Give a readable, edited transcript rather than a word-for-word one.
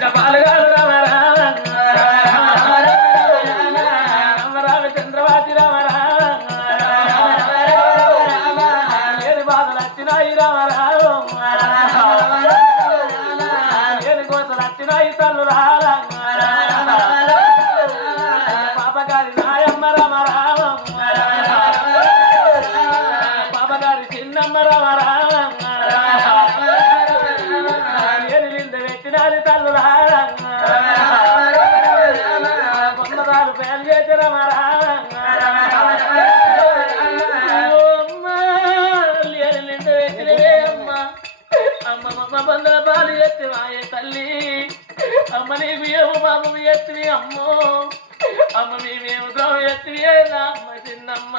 ఇంకా పాలుగాడు రామరామ చంద్రవాతి రామరామ ఏడు బాధలు వచ్చినాయి రామరామ ఏడు కోసలు వచ్చినాయి తల్లు రారా పాపగారి నాయమ్మ రామరామ పాపగారి చిన్నమ్మ రామరామ ఏడు నింద పెట్టినది తల్లు రారా పొందరాలు పేరు చేసి రామరామ అమ్మ బంధుల పాలు ఎత్తి మాయే తల్లి అమ్మ నీకు ఏమో పాపం ఎత్తివి అమ్మో అమ్మ మేమేమో ఎత్తివి అమ్మ చిన్నమ్మ